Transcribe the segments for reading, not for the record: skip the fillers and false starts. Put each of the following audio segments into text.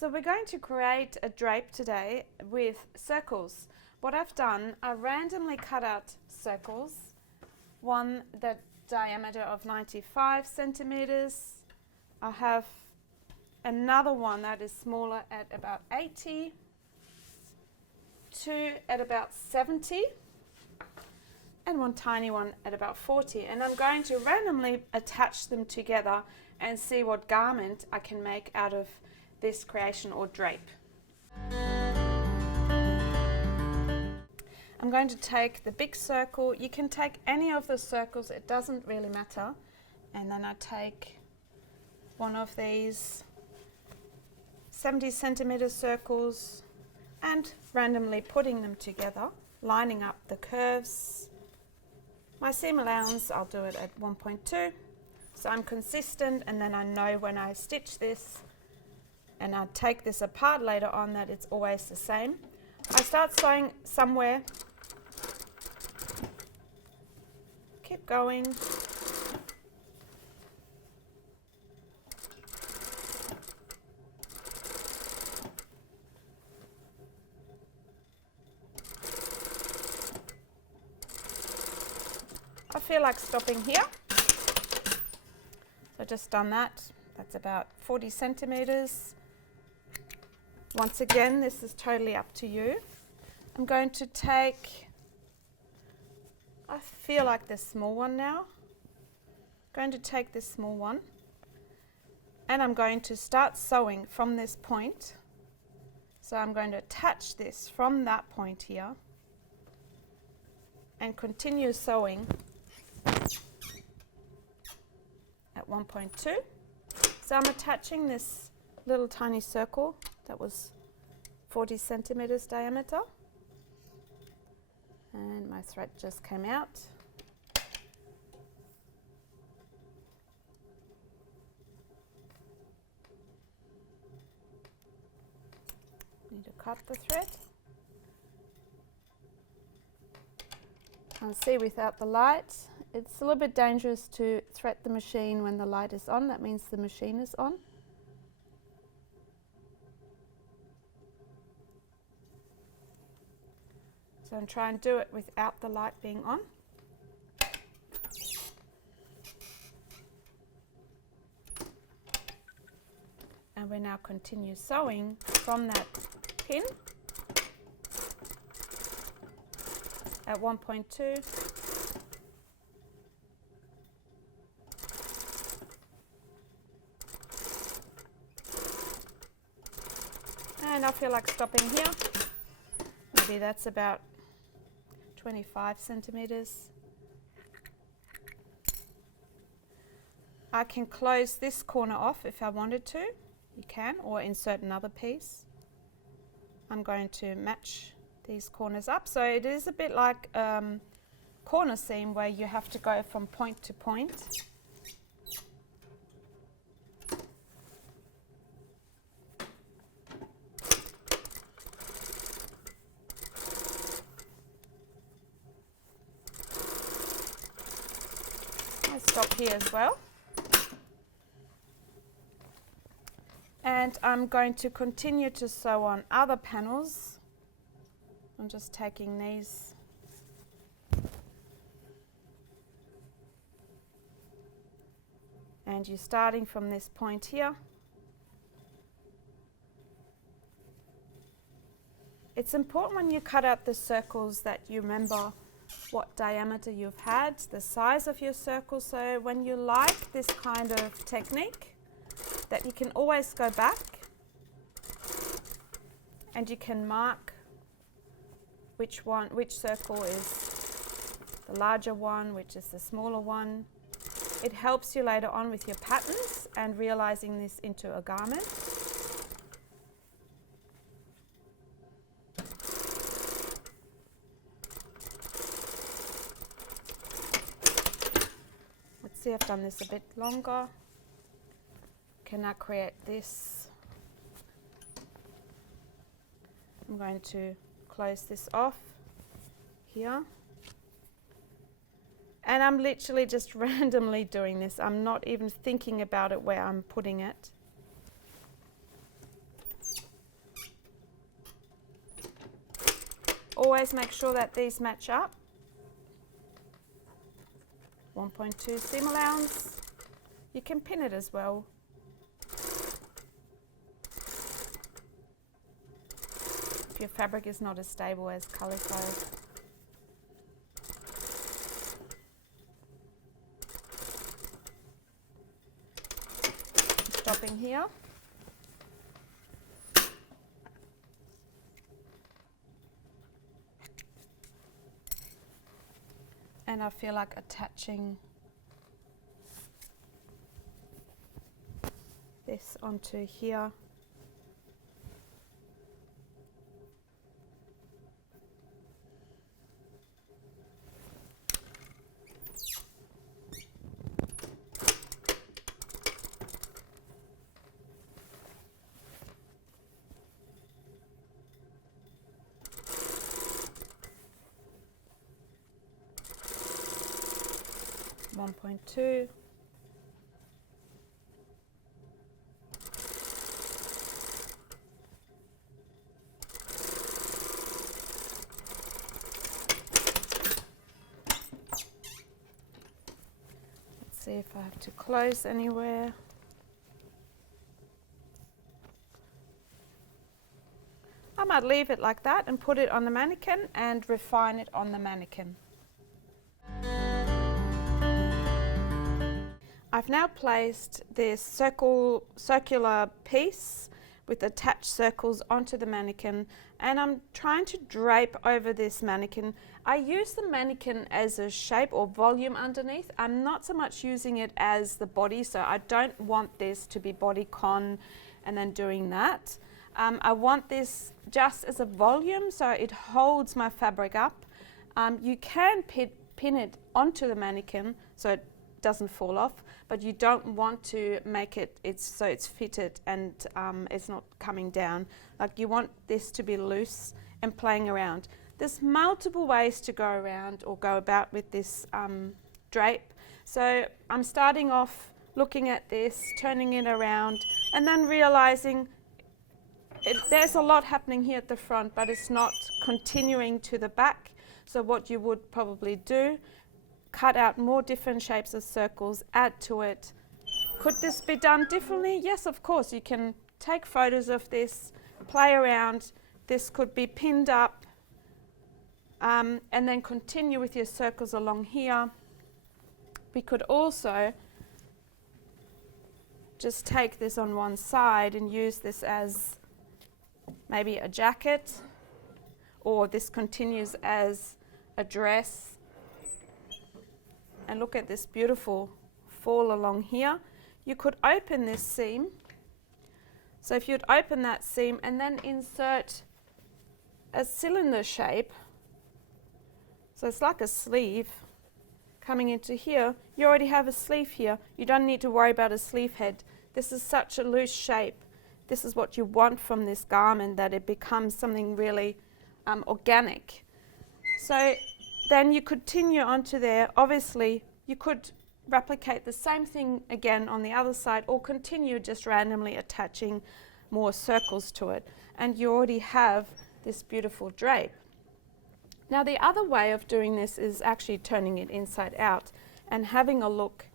So we're going to create a drape today with circles. What I've done, I randomly cut out circles, one that diameter of 95 centimeters. I have another one that is smaller at about 80, two at about 70, and one tiny one at about 40. And I'm going to randomly attach them together and see what garment I can make out of this creation or drape. I'm going to take the big circle. You can take any of the circles, it doesn't really matter. And then I take one of these 70 centimeter circles and randomly putting them together, lining up the curves. My seam allowance, I'll do it at 1.2. So I'm consistent, and then I know when I stitch this and I take this apart later on that it's always the same. I start sewing somewhere, keep going. I feel like stopping here. So just done that. That's about 40 centimeters. Once again, this is totally up to you. I'm going to take, I feel like this small one now. I'm going to take this small one and I'm going to start sewing from this point. So I'm going to attach this from that point here and continue sewing at 1.2. So I'm attaching this little tiny circle that was 40 centimeters diameter, and my thread just came out. Need to cut the thread. Can't see without the light. It's a little bit dangerous to thread the machine when the light is on. That means the machine is on. So I'm trying to do it without the light being on. And we now continue sewing from that pin at 1.2. And I feel like stopping here. Maybe that's about 25 centimeters. I can close this corner off if I wanted to. You can, or insert another piece. I'm going to match these corners up. So it is a bit like corner seam where you have to go from point to point. Stop here as well, and I'm going to continue to sew on other panels. I'm just taking these and you're starting from this point here. It's important when you cut out the circles that you remember what diameter you've had, the size of your circle. So when you like this kind of technique, that you can always go back and you can mark which circle is the larger one, which is the smaller one. It helps you later on with your patterns and realizing this into a garment. See, I've done this a bit longer. Can I create this? I'm going to close this off here. And I'm literally just randomly doing this. I'm not even thinking about it where I'm putting it. Always make sure that these match up. 1.2 seam allowance. You can pin it as well. If your fabric is not as stable as calico. Stopping here. And I feel like attaching this onto here. One point two. Let's see if I have to close anywhere. I might leave it like that and put it on the mannequin and refine it on the mannequin. I've now placed this circular piece with attached circles onto the mannequin, and I'm trying to drape over this mannequin. I use the mannequin as a shape or volume underneath. I'm not so much using it as the body, so I don't want this to be bodycon and then doing that. I want this just as a volume so it holds my fabric up. You can pin it onto the mannequin so it doesn't fall off, but you don't want to make it so it's fitted and it's not coming down. Like, you want this to be loose and playing around. There's multiple ways to go around or go about with this drape. So I'm starting off looking at this, turning it around, and then realizing there's a lot happening here at the front, but it's not continuing to the back. So what you would probably do, cut out more different shapes of circles, add to it. Could this be done differently? Yes, of course. You can take photos of this, play around. This could be pinned up, and then continue with your circles along here. We could also just take this on one side and use this as maybe a jacket, or this continues as a dress. And look at this beautiful fall along here. You could open this seam. So if you'd open that seam and then insert a cylinder shape, so it's like a sleeve coming into here, you already have a sleeve here. You don't need to worry about a sleeve head. This is such a loose shape. This is what you want from this garment, that it becomes something really organic. So then you continue onto there. Obviously, you could replicate the same thing again on the other side, or continue just randomly attaching more circles to it. And you already have this beautiful drape. Now, the other way of doing this is actually turning it inside out and having a look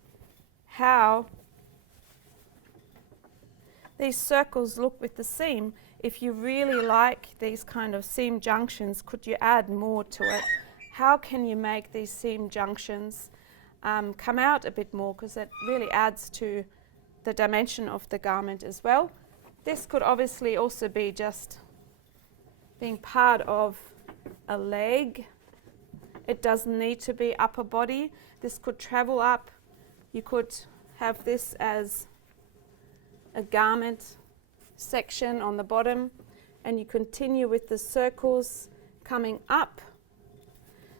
how these circles look with the seam. If you really like these kind of seam junctions, could you add more to it? How can you make these seam junctions come out a bit more, because it really adds to the dimension of the garment as well. This could obviously also be just being part of a leg. It doesn't need to be upper body. This could travel up. You could have this as a garment section on the bottom, and you continue with the circles coming up.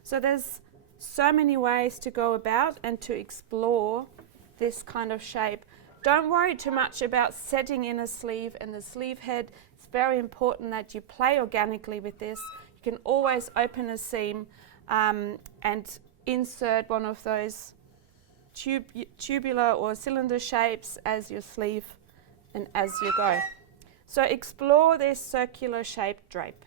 So there's so many ways to go about and to explore this kind of shape. Don't worry too much about setting in a sleeve and the sleeve head. It's very important that you play organically with this. You can always open a seam and insert one of those tubular or cylinder shapes as your sleeve and as you go. So explore this circular shaped drape.